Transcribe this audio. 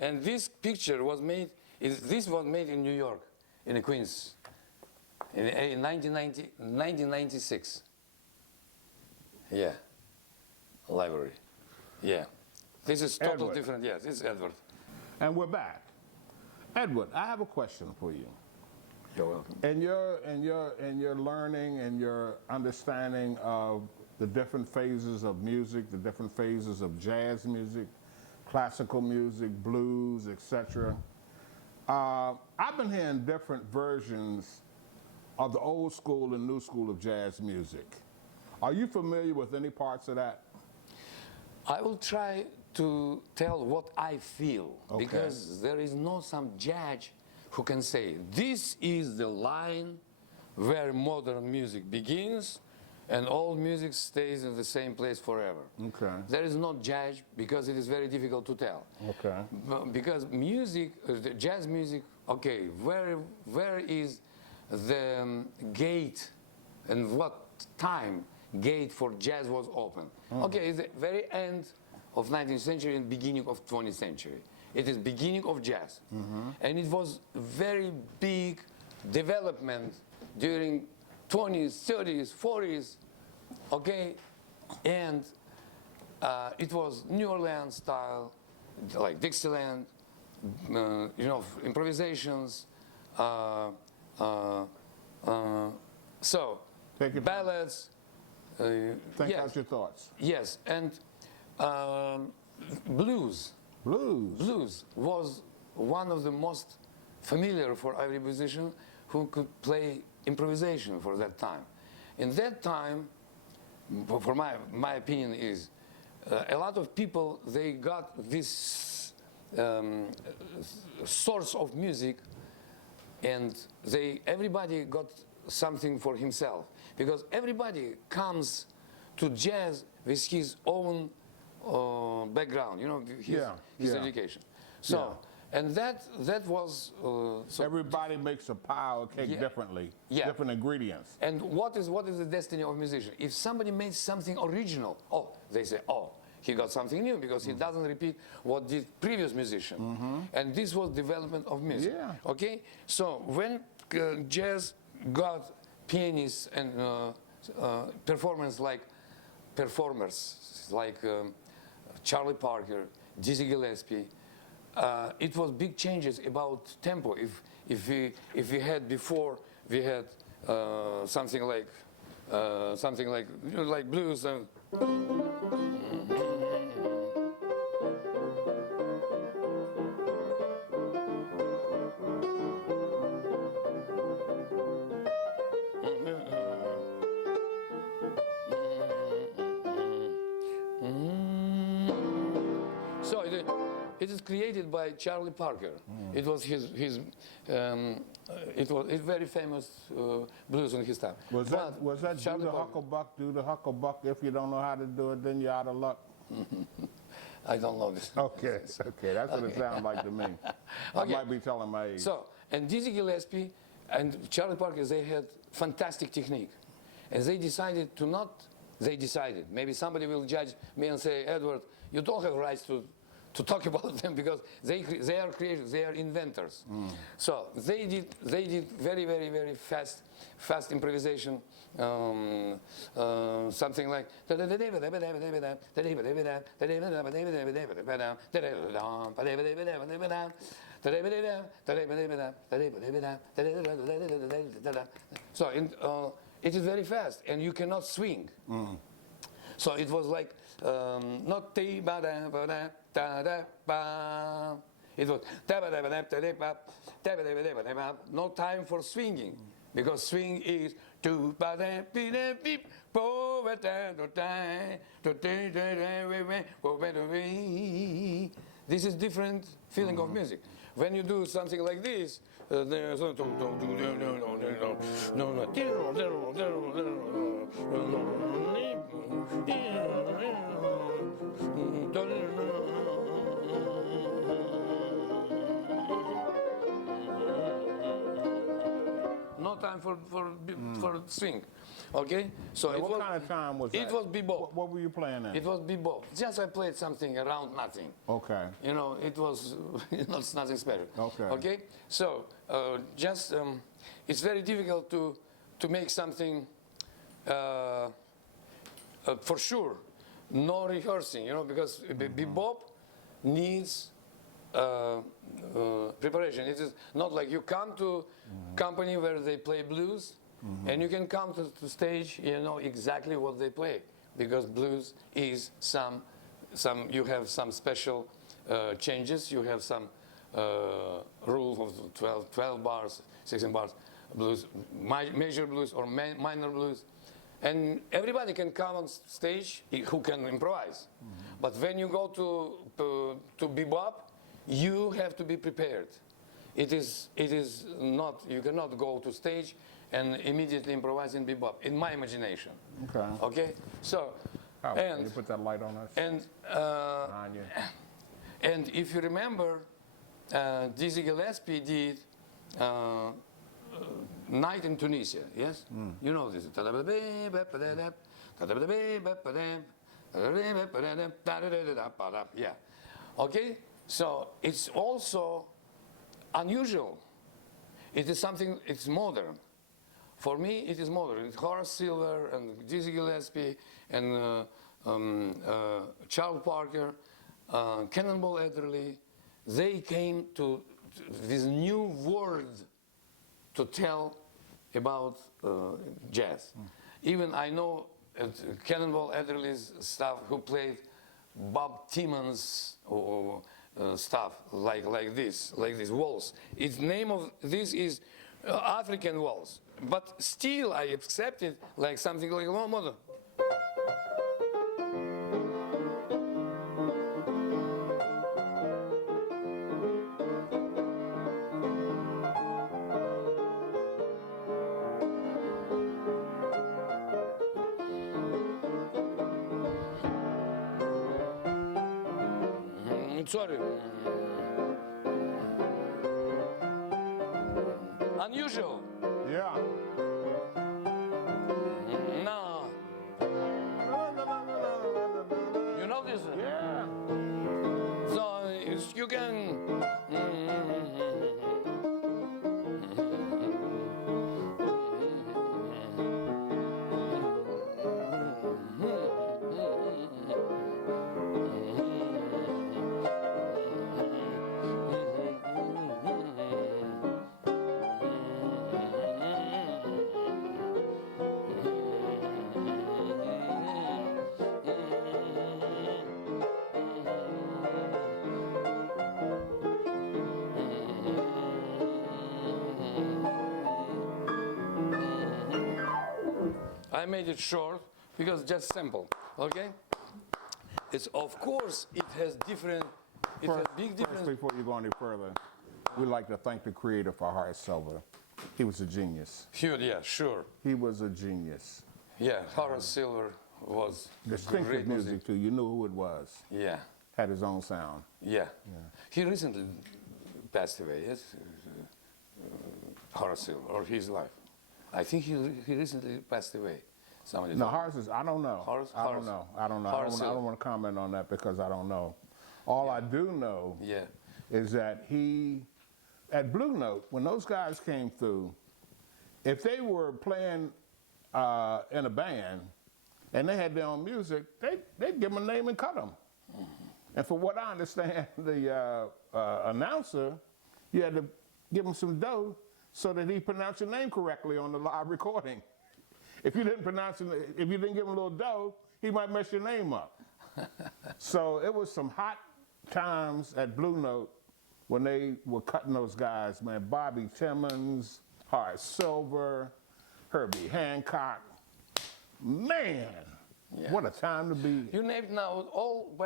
And this picture was made, this was made in New York, in the Queens, in 1996. Yeah, library. Yeah. This is totally different, yes, it's Edward. And we're back. Edward, I have a question for you. You're welcome. In your learning and your understanding of the different phases of music, the different phases of jazz music, classical music, blues, etc. I've been hearing different versions of the old school and new school of jazz music. Are you familiar with any parts of that? I will try to tell what I feel, Okay. because there is no some judge who can say, this is the line where modern music begins and old music stays in the same place forever. Okay. There is no judge, because it is very difficult to tell. Okay. Because music, the jazz music, okay, where is the gate and what time gate for jazz was open? Okay, it's the very end of 19th century and beginning of 20th century. It is beginning of jazz. And it was very big development during 20s, 30s, 40s, okay? And it was New Orleans style, like Dixieland, you know, improvisations. So, ballads. Think out your thoughts. Yes, and blues. Blues was one of the most familiar for every musician who could play improvisation for that time. In that time, for my opinion is, a lot of people, they got this source of music, and everybody got something for himself, because everybody comes to jazz with his own background, you know, his education. So, and that was so everybody makes a pile of cake differently, different ingredients. And what is the destiny of a musician? If somebody made something original, they say, he got something new, because he doesn't repeat what did previous musician. And this was development of music. Okay, so when jazz got pianists and performers like Charlie Parker, Dizzy Gillespie, it was big changes about tempo. If we had before, we had something like blues and so it is created by Charlie Parker. It was it was very famous blues in his time. Was that do the hucklebuck? If you don't know how to do it, then you're out of luck. I don't know this. Okay, okay, that's what it sounds like to me. I might be telling my age. So, and Dizzy Gillespie and Charlie Parker, they had fantastic technique, and they decided to not. They decided. Maybe somebody will judge me and say, Edward, you don't have rights to talk about them, because they are creators, they are inventors. So they did very, very, very fast improvisation, something like so it is very fast, and you cannot swing. So it was like not ti ba da ba da da da ba. It was da ba da ba da da da ba da ba da ba da ba. No time for swinging, because swing is do ba da bi da bi po ba da do da do da da da we po ba do we. This is different feeling of music. When you do something like this, there's no. Not time for swing. Okay, so it What was kind of time was that? it was bebop. What were you playing in? It was bebop. Just I played something around nothing. Okay. You know, it was not nothing special. Okay. Okay. So it's very difficult to make something for sure. No rehearsing, you know, because bebop needs preparation. It is not like you come to company where they play blues, and you can come to the stage, you know exactly what they play, because blues is you have some special changes. You have some rules of 12 bars, 16 bars blues, major blues or minor blues. And everybody can come on stage who can improvise. But when you go to bebop, you have to be prepared. It is not, you cannot go to stage and immediately improvise in bebop, in my imagination. Okay. Okay? So, Can you put that light on us? Behind you. And if you remember, Dizzy Gillespie did Night in Tunisia, yes? You know this. Yeah. Okay? So it's also unusual. It is something, it's modern. For me, it is modern. It's Horace Silver and Dizzy Gillespie and Charles Parker, Cannonball Adderley. They came to this new world to tell about jazz. Even I know Cannonball Adderley's staff who played Bob Timmons stuff like this waltz. Its name of this is African waltz, but still I accept it like something like modern. Sorry. Unusual. Yeah. No. You know this? Yeah. So you can. I made it short because just simple, okay? It's of course it has different, it has big First, difference. before you go any further, we'd like to thank the creator for Horace Silver. He was a genius. Yeah, sure. He was a genius. Yeah, Horace Silver was Distinctive great music too. You knew who it was. Yeah, Had his own sound. yeah. He recently passed away, yes? Horace Silver, or his life. I think he recently passed away. Somebody No, told me. Horace is, I don't know. Horace- I Horace- don't know. I don't know. Horace I Silver. don't want to comment on that because I don't know. All I do know Yeah, is that he, at Blue Note, when those guys came through, if they were playing in a band and they had their own music, they'd give them a name and cut them. And for what I understand, the announcer, you had to give him some dough so that he pronounced your name correctly on the live recording. If you didn't pronounce it, if you didn't give him a little dough, he might mess your name up. So it was some hot times at Blue Note when they were cutting those guys, man. Bobby Timmons, Horace Silver, Herbie Hancock. Man, what a time to be. you named now all.